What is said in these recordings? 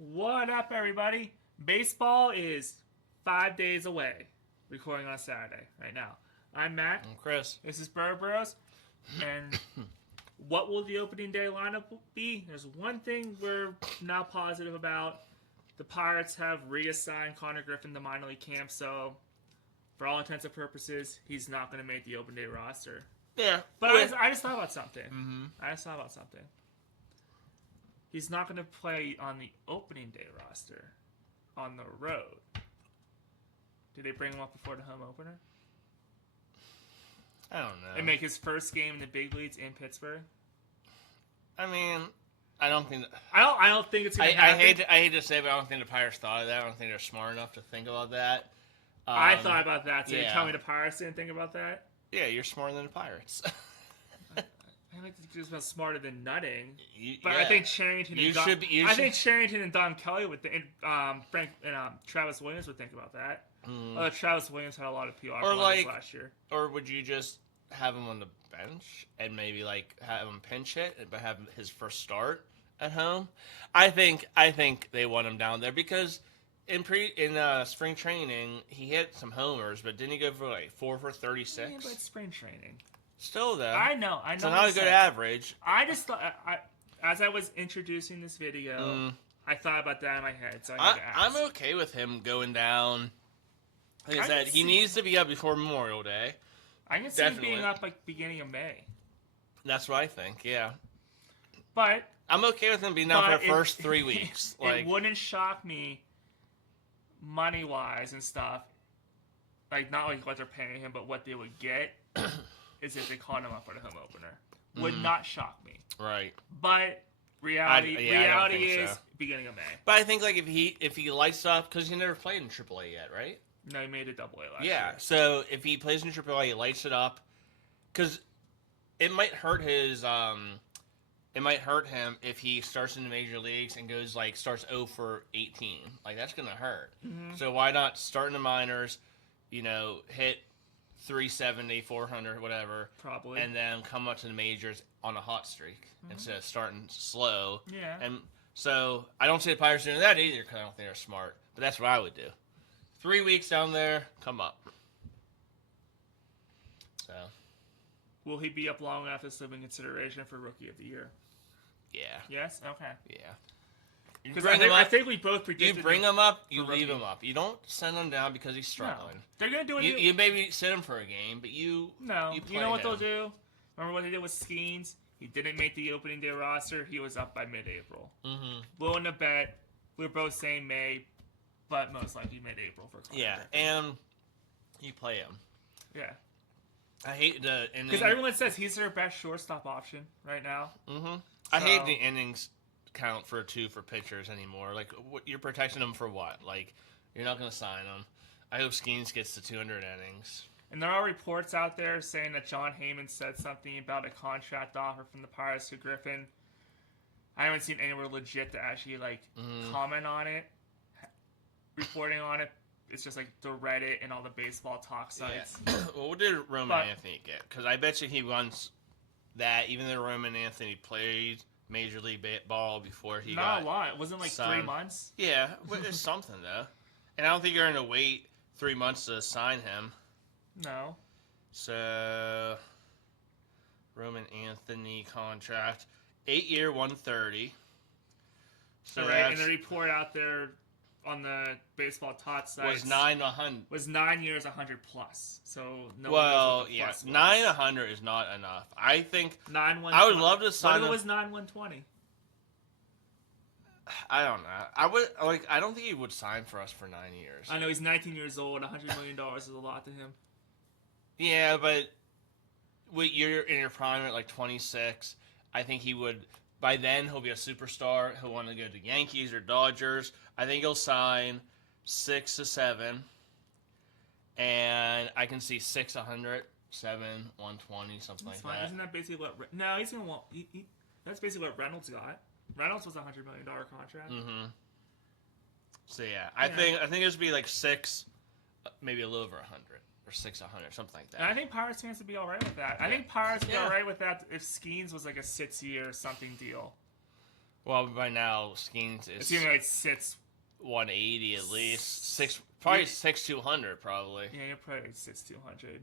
What up, everybody? Baseball is 5 days away. Recording on Saturday right now. I'm Matt. I'm Chris. This is Burros. And what will the opening day lineup be? There's one thing we're now positive about. The Pirates have reassigned Connor Griffin to minor league camp, so for all intents and purposes, he's not going to make the opening day roster. Yeah. But I just thought about something. He's not going to play on the opening day roster on the road. Did they bring him up before the home opener? I don't know. And make his first game in the big leagues in Pittsburgh? I mean, I don't think... I don't think it's going to happen. I hate to say it, but I don't think the Pirates thought of that. I don't think they're smart enough to think about that. I thought about that, so yeah. you tell me the Pirates didn't think about that? Yeah, you're smarter than the Pirates. I think it's just smarter than nutting. But I think Charrington and Charrington and Don Kelly would think, Frank and Travis Williams would think about that. Although Travis Williams had a lot of PR last year. Or would you just have him on the bench and maybe have him pinch hit, but have his first start at home? I think they want him down there because in spring training he hit some homers, but didn't he go for 4 for 36? Yeah, but it's spring training. Still though, I know. So not a good average. I just thought, as I was introducing this video, I thought about that in my head. So I'm okay with him going down. Like I said, he needs to be up before Memorial Day. I can see him being up beginning of May. That's what I think. Yeah, but I'm okay with him being out for the first 3 weeks. It wouldn't shock me, money wise and stuff. Not what they're paying him, but what they would get. Is if they called him up for the home opener. Would not shock me. Right. But reality is beginning of May. But I think if he lights up, because he never played in AAA yet, right? No, he made it AA last year. Yeah, so if he plays in AAA, he lights it up, because it might hurt his it might hurt him if he starts in the major leagues and goes starts 0 for 18. That's gonna hurt. Mm-hmm. So why not start in the minors, hit 370, 400, whatever. Probably. And then come up to the majors on a hot streak instead of starting slow. Yeah. And so I don't see the Pirates doing that either because I don't think they're smart. But that's what I would do. 3 weeks down there, come up. So. Will he be up long enough to still be in consideration for Rookie of the Year? Yeah. Yes? Okay. Yeah. Because I think we both predicted. You bring him up, you leave him up. You don't send him down because he's struggling. No. They're gonna do it. You maybe sit him for a game, but you know what they'll do. Remember what they did with Skeens? He didn't make the opening day roster. He was up by mid-April. Mm-hmm. Willing to bet. We were both saying May, but most likely mid-April for Connor. Yeah, and you play him. Yeah. I hate the innings because everyone says he's their best shortstop option right now. Mm-hmm. I hate the innings count for pitchers anymore. You're protecting them for what? You're not going to sign them. I hope Skeens gets to 200 innings. And there are reports out there saying that John Heyman said something about a contract offer from the Pirates to Griffin. I haven't seen anywhere legit to actually comment on it, reporting on it. It's just the Reddit and all the baseball talk sites. Yeah. Well, what did Roman Anthony get? Because I bet you he wants that, even though Roman Anthony played Major League Ball before he got Not a lot. It wasn't 3 months? Yeah, but it's something, though. And I don't think you're going to wait 3 months to sign him. No. So, Roman Anthony contract, 8-year, 130. So right, and the report out there on the baseball talk site was 9 years, 100 plus. So no. Well, yeah, 900 is not enough. I think 9 I would love to sign. What if it was 9/120? I don't know. I don't think he would sign for us for 9 years. I know he's 19 years old. $100 million is a lot to him. Yeah, but you're in your prime at 26. I think he would. By then, he'll be a superstar. He'll want to go to Yankees or Dodgers. I think he'll sign 6 to 7, and I can see 6 100, 7 120, something that's like fine. that. Isn't that basically what? No, he's gonna want. That's basically what Reynolds got. Reynolds was a $100 million contract. Mm-hmm. So yeah, I think it would be 6, maybe a little over 100. Or 600, something like that. And I think Pirates fans would be all right with that. I think Pirates would be all right with that if Skeens was a 6-year something deal. Well, by now, Skeens is Assuming like sits. 180 at least. Probably 6'200", probably. Yeah, you're probably like 6'200".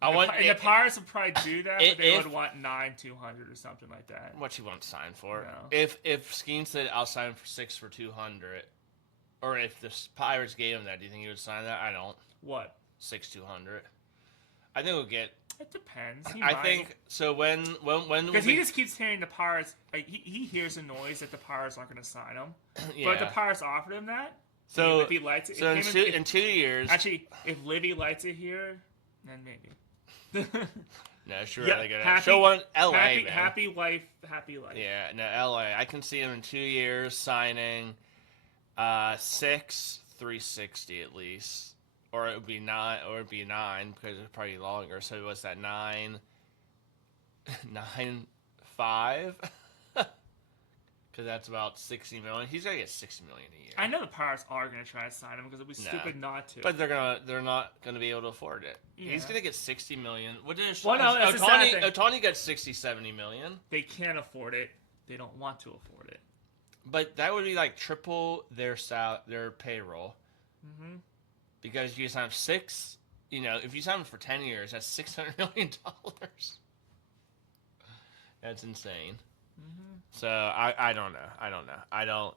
The Pirates would probably do that, but they would want 9'200" or something like that. What you want to sign for? No. If Skeens said I'll sign for 6 for 200, or if the Pirates gave him that, do you think he would sign that? I don't. What? 6'200". I think we'll get. It depends. I think so. When because he just keeps hearing the Pirates. Like he hears a noise that the Pirates aren't going to sign him. Yeah. But the Pirates offered him that. So if he likes it, so in 2 years. Actually, if Livy likes it here, then maybe. No, sure. Yeah, They got show one LA. Happy life. Yeah, no, LA. I can see him in 2 years signing 6 360 at least, or it would be 9, because it's probably longer. So what's that 9 5? Because that's about $60 million. He's gonna get $60 million a year. I know the Pirates are gonna try to sign him because it'd be stupid not to. But they're not gonna be able to afford it. Yeah. He's gonna get $60 million. That's the sad thing. Ohtani got $60-70 million. They can't afford it. They don't want to afford it. But that would be like triple their payroll. Mm-hmm. Because you sign 6. If you sign him for 10 years, that's $600 million. That's insane. Mm-hmm. So I don't know.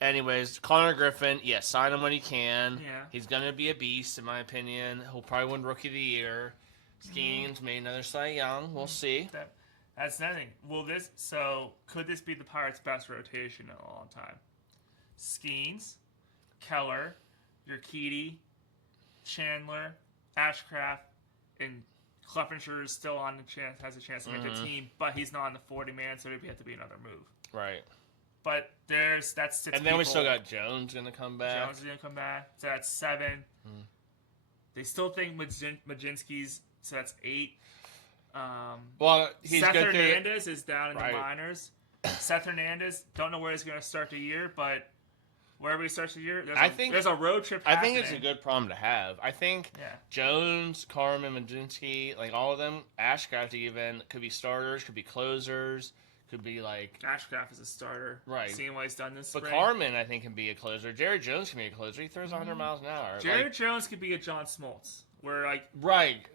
Anyways, Connor Griffin, sign him when he can. Yeah. He's gonna be a beast in my opinion. He'll probably win Rookie of the Year. Skeens made another Cy Young. We'll see. That's nothing. Could this be the Pirates' best rotation in a long time? Skeens, Keller, Urquidy, Chandler, Ashcraft, and Cleffinger is still has a chance to make the team, but he's not on the 40-man, so it'd have to be another move. Right. But that's 6 And then we still got Jones going to come back. Jones is going to come back, so that's 7. They still think Majinski's, so that's 8. He's Seth good Hernandez is down in the minors. Seth Hernandez, don't know where he's going to start the year, but wherever he starts the year, there's a road trip happening. I think it's a good problem to have. I think Jones, Carmen, Majinski, like all of them, Ashcraft even, could be starters, could be closers, could be like... Ashcraft is a starter. Right. Seeing what he's done this spring. But Carmen, I think, can be a closer. Jared Jones can be a closer. He throws 100 miles an hour. Jared Jones could be a John Smoltz, where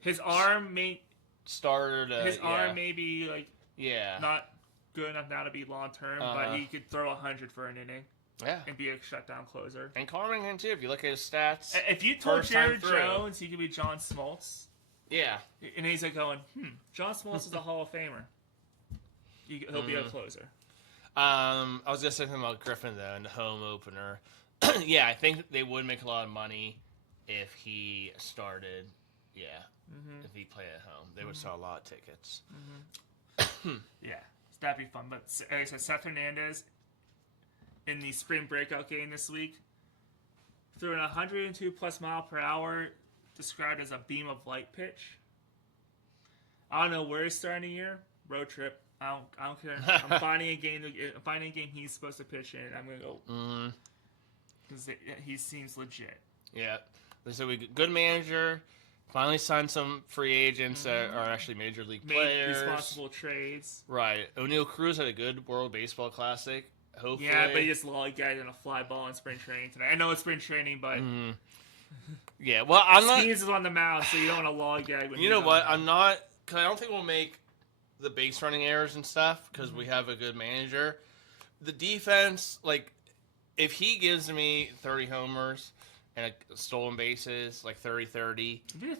his arm may... His arm may be not good enough now to be long term, but he could throw 100 for an inning. Yeah. And be a shutdown closer. And Carmen can too, if you look at his stats. If you told Jared Jones he could be John Smoltz. Yeah. And he's like going, John Smoltz is a Hall of Famer. He'll be a closer. I was just thinking about Griffin, though, in the home opener. Yeah, I think they would make a lot of money if he started. Yeah. If he played at home. They would sell a lot of tickets. Yeah. That'd be fun. But like I said, Seth Hernandez, in the spring breakout game this week, threw an 102+ mile per hour, described as a beam of light pitch. I don't know where he's starting the year. Road trip. I don't care. I'm finding a game. He's supposed to pitch in. I'm gonna go because he seems legit. Yeah. So we good manager. Finally signed some free agents that are actually major league players. Responsible trades. Right. O'Neal Cruz had a good World Baseball Classic. Hopefully. Yeah, but he just lollygagged on a fly ball in spring training tonight. I know it's spring training, but yeah. Well, I'm not. Skeens is on the mound, so you don't want to lollygag. When you know what? I'm not. Because I don't think we'll make the base running errors and stuff because we have a good manager. The defense, if he gives me 30 homers and stolen bases, 30-30.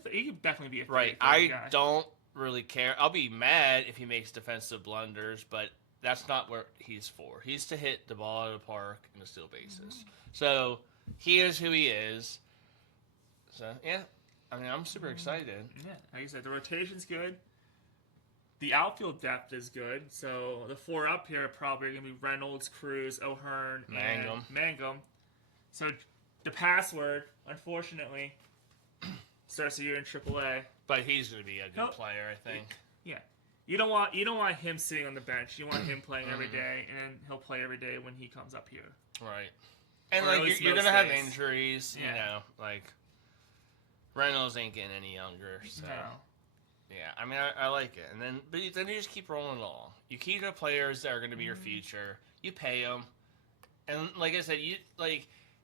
He could definitely be a 30 right. I don't really care. I'll be mad if he makes defensive blunders, but that's not what he's for. He's to hit the ball out of the park and to steal bases. So he is who he is. So, yeah. I mean, I'm super excited. Yeah. Like I said, the rotation's good. The outfield depth is good. So the 4 up here are probably going to be Reynolds, Cruz, O'Hearn, and Mangum. So the password, unfortunately, starts the year in AAA. But he's going to be a good player, I think. Yeah. You don't want him sitting on the bench. You want him playing every day, and he'll play every day when he comes up here. Right. And you're going to have injuries, you know, Reynolds ain't getting any younger, so. No. Yeah, I mean, I like it. And then you just keep rolling along. You keep the players that are going to be your future. You pay them. And like I said,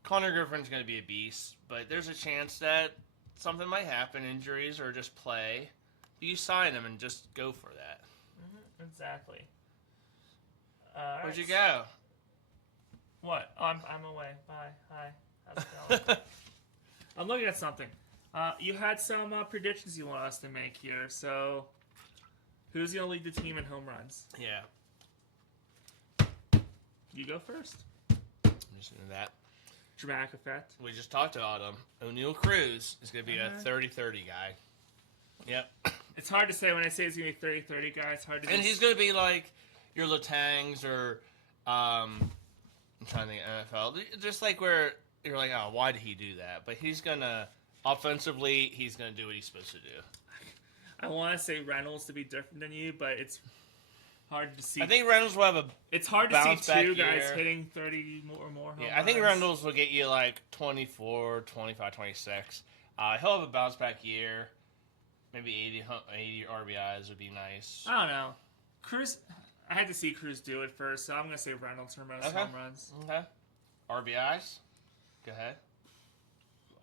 Connor Griffin's going to be a beast, but there's a chance that something might happen, injuries or just play. You sign him and just go for that. Exactly. Where'd you go? What? Oh, I'm away. Bye. Hi. How's it going? I'm looking at something. You had some predictions you want us to make here. So, who's going to lead the team in home runs? Yeah. You go first. I'm just into that. Dramatic effect. We just talked about him. O'Neal Cruz is going to be a 30-30 guy. Yep. It's hard to say when I say he's going to be 30-30 guy. It's hard to. And he's going to be like your Latangs or I'm trying to think NFL. Just like where you're like, oh, why did he do that? But he's going to offensively, he's going to do what he's supposed to do. I want to say Reynolds to be different than you, but it's hard to see. I think Reynolds will have a It's hard to bounce see back two guys year. hitting 30 or more home I think runs. Reynolds will get you like 24, 25, 26. He'll have a bounce back year. Maybe 80 RBIs would be nice. I don't know. Cruz, I had to see Cruz do it first, so I'm going to say Reynolds for most home runs. Okay. RBIs? Go ahead.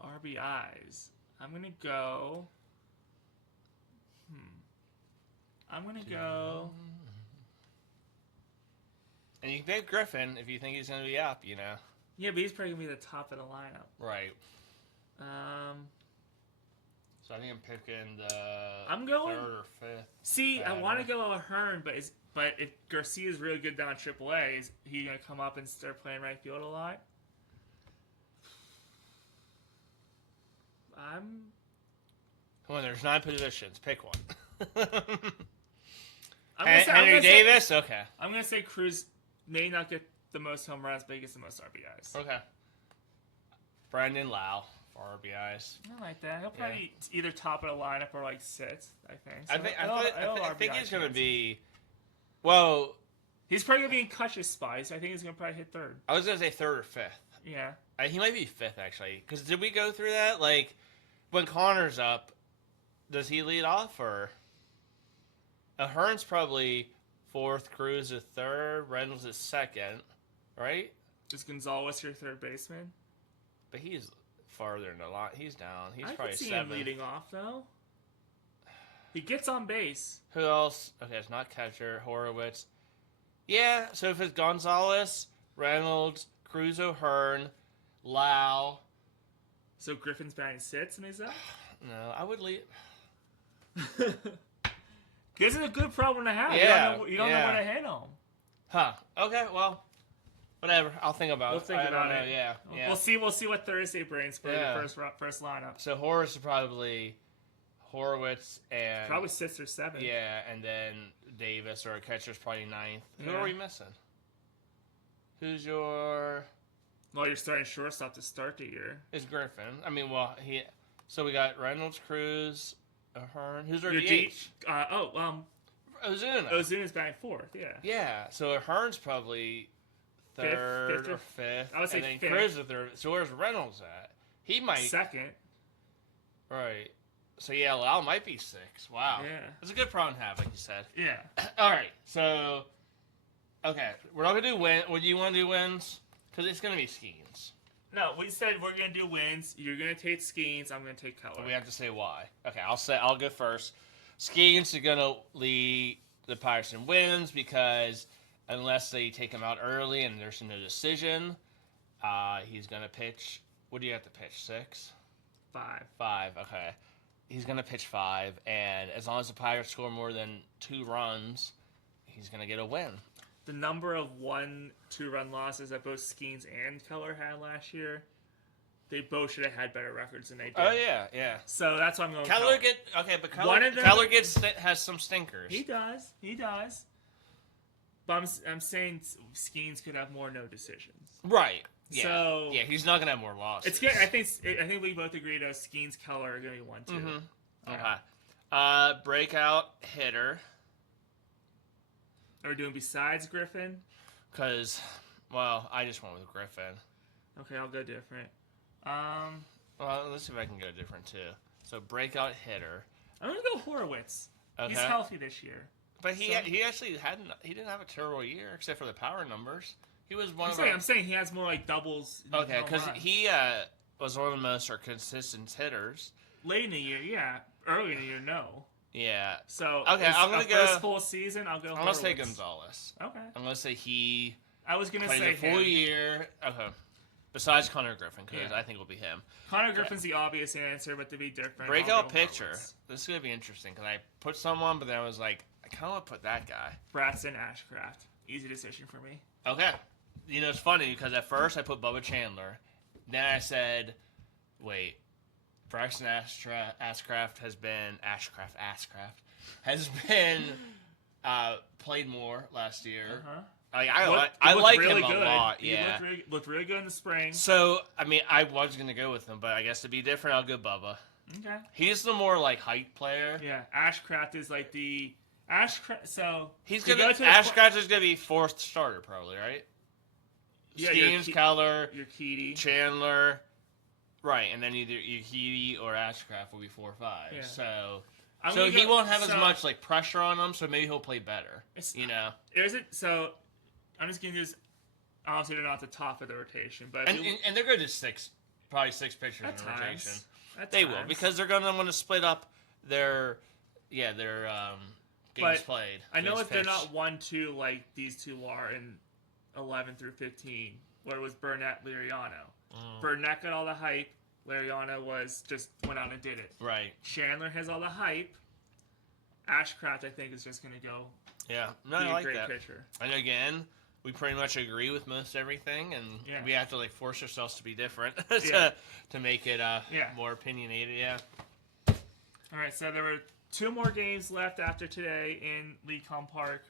RBIs. I'm going to go... I'm going to go... And you can pick Griffin if you think he's going to be up, you know. Yeah, but he's probably going to be the top of the lineup. Right. So I think I'm picking the I'm going... third or fifth. See, I want to go Ahern, but if Garcia's really good down AAA, is he going to come up and start playing right field a lot? Come on, there's 9 positions. Pick one. Henry Davis? Okay. I'm going to say Cruz may not get the most home runs, but he gets the most RBIs. Okay. Brandon Lau for RBIs. I like that. He'll probably either top of the lineup or like sixth, I think. So I think he's going to be... Well... He's probably going to be in Kutch's spot. I think he's going to probably hit third. I was going to say third or fifth. Yeah. He might be fifth, actually. Because did we go through that? Like, when Connor's up, does he lead off, or... Ahern's probably fourth, Cruz is third, Reynolds is second, right? Is Gonzalez your third baseman? But he's farther in the line. He's down. He's I probably could see seventh. him leading off, though. He gets on base. Who else? Okay, it's not catcher. Horowitz. Yeah, so if it's Gonzalez, Reynolds, Cruz, Ahern, Lau. So Griffin's batting sits and he's up? No, I would leave. This is a good problem to have. Yeah, you don't know where to hit him. Huh. Okay, well, whatever. I'll think about We'll it. think about it. Yeah. We'll see what Thursday brings for the first lineup. So Horowitz is probably Horowitz and... Probably 6th or 7th. Yeah, and then Davis or a catcher's probably 9th. Who are we missing? Who's your... Well, you're starting shortstop to start the year. Is Griffin. I mean, well, he... So we got Reynolds, Cruz, Ahern. Who's our Your DH? Ozuna. Ozuna's batting 4th, yeah. Yeah, so Ahern's probably third or fifth. I would say and then fifth. Cruz is third. So where's Reynolds at? He might... 2nd. Right. So yeah, Lau might be 6. Wow. Yeah. It's a good problem to have, like you said. Yeah. All right, so... Okay, we're not going to do wins. What do you want to do wins? Because it's going to be Skeens. No, we said we're going to do wins. You're going to take Skeens. I'm going to take Keller. We have to say why. Okay, I'll go first. Skeens is going to lead the Pirates in wins because unless they take him out early and there's no decision, he's going to pitch. What do you have to pitch? 6? 5. Okay. He's going to pitch 5, and as long as the Pirates score more than 2 runs, he's going to get a win. The number of 1-2 run losses that both Skeens and Keller had last year, they both should have had better records than they did. Oh yeah. So that's why I'm going. Keller Keller has some stinkers. He does. But I'm saying Skeens could have more no decisions. Right. Yeah. So yeah, he's not gonna have more losses. It's good. I think we both agree that Skeens Keller are gonna be 1-2. Mm-hmm. Okay. Breakout hitter. Are we doing besides Griffin? Because, well, I just went with Griffin. Okay, I'll go different. Well, let's see if I can go different too. So breakout hitter. I'm gonna go Horowitz. Okay. He's healthy this year. But he actually he didn't have a terrible year except for the power numbers. He was I'm saying he has more like doubles. Okay, because he was one of the most consistent hitters. Late in the year, yeah. Early in the year, no. Yeah. So okay, I'm gonna go first full season. I'm gonna say Gonzalez. Okay. I'm gonna say he. I was gonna played say a full him. year. Okay. Besides Connor Griffin, because I think it'll be him. Connor Griffin's the obvious answer, but to be different. Breakout pitcher. This is gonna be interesting because I put someone, but then I was like, I kind of want to put that guy. Braxton Ashcraft. Easy decision for me. Okay. You know, it's funny because at first I put Bubba Chandler. Then I said, wait, Braxton Ashcraft has been played more last year. I like really him good. a lot. He looked really good in the spring. So I mean, I was gonna go with him, but I guess to be different, I'll go Bubba. Okay. He's the more like height player. Yeah, Ashcraft is like the Ashcraft. So Ashcraft is gonna be fourth starter probably, right? Yeah, Skeens, Keller, your Keedy, Chandler, right, and then either Keedy or Ashcraft will be 4 or 5. Yeah. So he won't have as much like pressure on him, so maybe he'll play better. You know, so I'm just gonna use. Obviously, they're not the top of the rotation, but and they're good to probably six pitchers in the rotation. They will because they're gonna want to split up their games played. I know if they're not 1-2 like these two are in 11 through 15, where it was Burnett, Liriano. Burnett got all the hype. Liriano just went out and did it. Right. Chandler has all the hype. Ashcraft, I think, is just going to go. Yeah, no, I like great that. Pitcher. And again, we pretty much agree with most everything, and we have to like force ourselves to be different to make it more opinionated. Yeah. All right, so there were 2 more games left after today in Lecom Park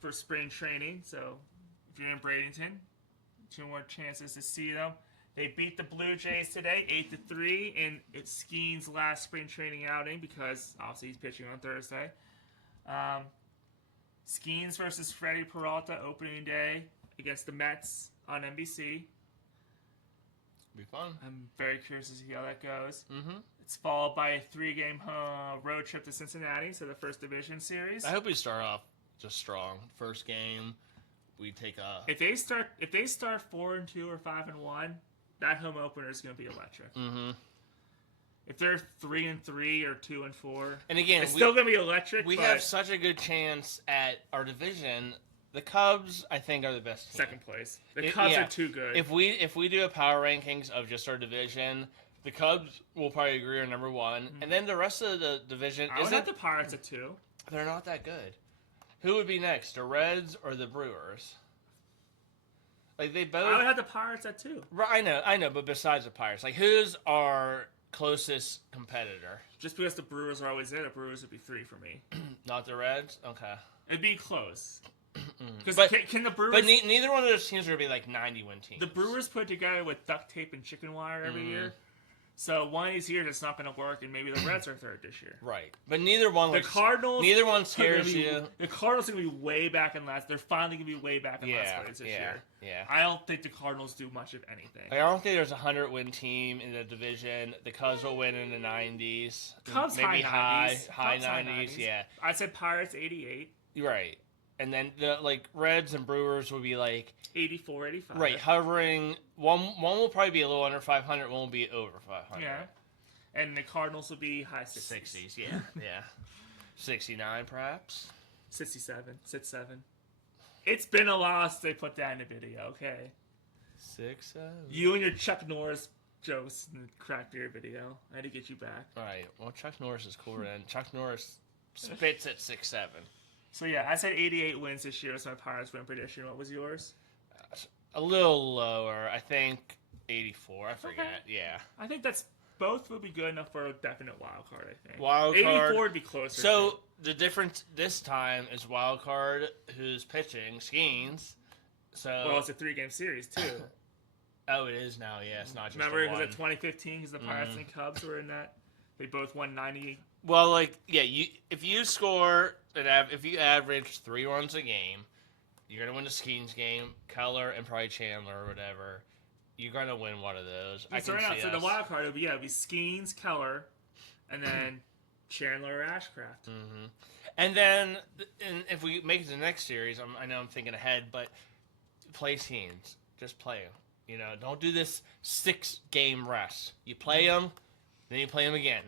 for spring training. So if you're in Bradenton, 2 more chances to see them. They beat the Blue Jays today, 8-3, in Skeen's last spring training outing because obviously he's pitching on Thursday. Skeens versus Freddie Peralta opening day against the Mets on NBC. Be fun. I'm very curious to see how that goes. Mm-hmm. It's followed by a 3-game road trip to Cincinnati, so the first division series. I hope we start off just strong. First game, we take a. If they start 4-2 or 5-1, that home opener is going to be electric. Mm-hmm. If they're 3-3 or 2-4, and again, it's still going to be electric. We have such a good chance at our division. The Cubs, I think, are the best team. Second place. The Cubs are too good. If we do a power rankings of just our division, the Cubs will probably agree on number 1, and then the rest of the division. I would have the Pirates at 2. They're not that good. Who would be next, the Reds or the Brewers? Like they both. I would have the Pirates at 2. Right, I know, but besides the Pirates, like who's our closest competitor? Just because the Brewers are always there, the Brewers would be 3 for me. Not the Reds? Okay. It'd be close. Because can the Brewers? But neither one of those teams are gonna be like 90-win teams. The Brewers put together with duct tape and chicken wire every year. So one of these years it's not going to work, and maybe the Reds are 3rd this year. Right, but neither one. Cardinals. Neither one scares you. The Cardinals are going to be way back in last. They're finally going to be way back in last place this year. Yeah. I don't think the Cardinals do much of anything. I don't think there's a 100-win team in the division. The Cubs will win in the 90s. Cubs maybe high 90s. Yeah. I said Pirates 88. Right. And then the Reds and Brewers will be 84, 85. Right, hovering. One will probably be a little under 500. One will be over 500. Yeah. And the Cardinals will be high 60s. 60s, yeah. 69 perhaps. 67. 67. It's been a while since they put that in the video, okay? 6-7. You and your Chuck Norris jokes in the craft beer video. I had to get you back. All right. Well, Chuck Norris is cooler than Chuck Norris spits at 6-7. So yeah, I said 88 wins this year. That's my Pirates win prediction. What was yours? A little lower. I think 84. I forget. Okay. Yeah. I think both would be good enough for a definite wild card. I think wild card 84 would be closer. So the difference this time is wild card who's pitching Skeens. So it's a 3-game series too. Oh, it is now. Yeah, it's not just. Remember, it was at 2015 because the Pirates and Cubs were in that. They both won 90. Well, if you score if you average 3 runs a game, you're gonna win the Skeens game. Keller and probably Chandler or whatever. You're gonna win one of those. So the wild card would be Skeens, Keller, and then Chandler or Ashcraft. Mm-hmm. And then, if we make it to the next series, I know I'm thinking ahead, but play teams. Just play them. You know, don't do this 6-game rest. You play them, then you play them again.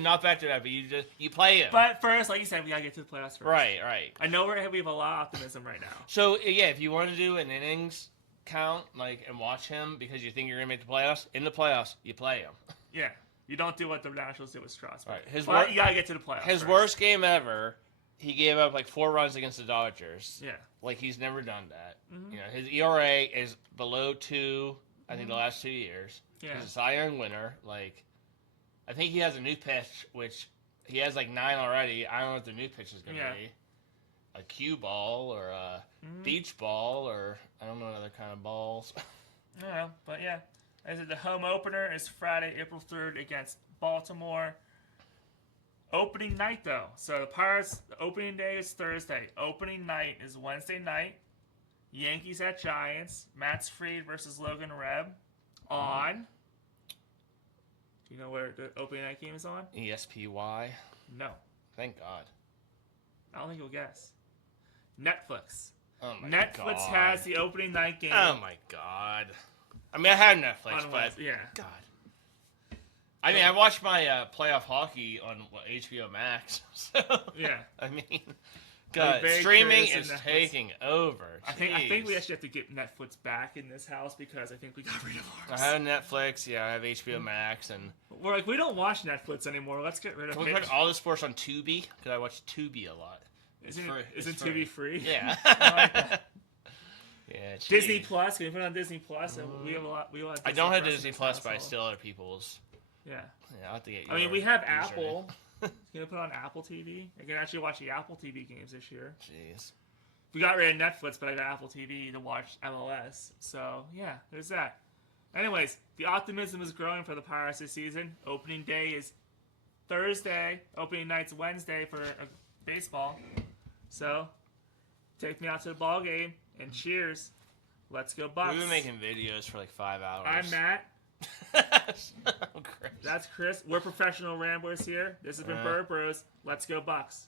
Not back to that, but you play them. But first, like you said, we gotta get to the playoffs first. Right. I know we have a lot of optimism right now. So yeah, if you want to do an innings count, and watch him because you think you're gonna make the playoffs, in the playoffs, you play him. Yeah. You don't do what the Nationals did with Strasburg. Right. You gotta get to the playoffs. His first. worst game ever, he gave up 4 runs against the Dodgers. Yeah. He's never done that. Mm-hmm. His ERA is below 2. I think the last 2 years. Yeah. He's a Cy Young winner. I think he has a new pitch, which he has 9 already. I don't know what the new pitch is gonna be. A cue ball or a beach ball or I don't know other kind of balls. I don't know, but yeah. As I said, the home opener is Friday, April 3rd against Baltimore. Opening night, though. So the Pirates, the opening day is Thursday. Opening night is Wednesday night. Yankees at Giants. Matt Fried versus Logan Rebb on. Do you know where the opening night game is on? ESPY. No. Thank God. I don't think you'll guess. Netflix. Oh my Netflix God. has the opening night game. Oh my God. I mean, I have Netflix, On but Wednesday, yeah. God. I mean, I watched my playoff hockey on HBO Max. So Yeah. I mean, God, very streaming curious is in Netflix. taking over. I think we Jeez. actually have to get Netflix back in this house because I think we got rid of I ours. have Netflix. Yeah, I have HBO Max, and We're we don't watch Netflix anymore. Let's get rid of can we it. put all the sports on Tubi? Because I watch Tubi a lot. Isn't It's Tubi free? Yeah. I like that. Yeah. Disney jeez. Plus. Can we put it on Disney Plus? And we have a lot. We all have I don't have in Disney this Plus, but I household. steal other people's. Yeah. Yeah, I'll have to get. I mean, your we have username. Apple. Can we put it on Apple TV? I can actually watch the Apple TV games this year. Jeez. We got rid of Netflix, but I got Apple TV to watch MLS. So yeah, there's that. Anyways, the optimism is growing for the Pirates this season. Opening day is Thursday. Opening night's Wednesday for baseball. So take me out to the ball game and cheers. Let's go Bucks. We've been making videos for 5 hours. I'm Matt. Oh, Chris. That's Chris. We're professional ramblers here. This has been Bird Bros. Let's go Bucks.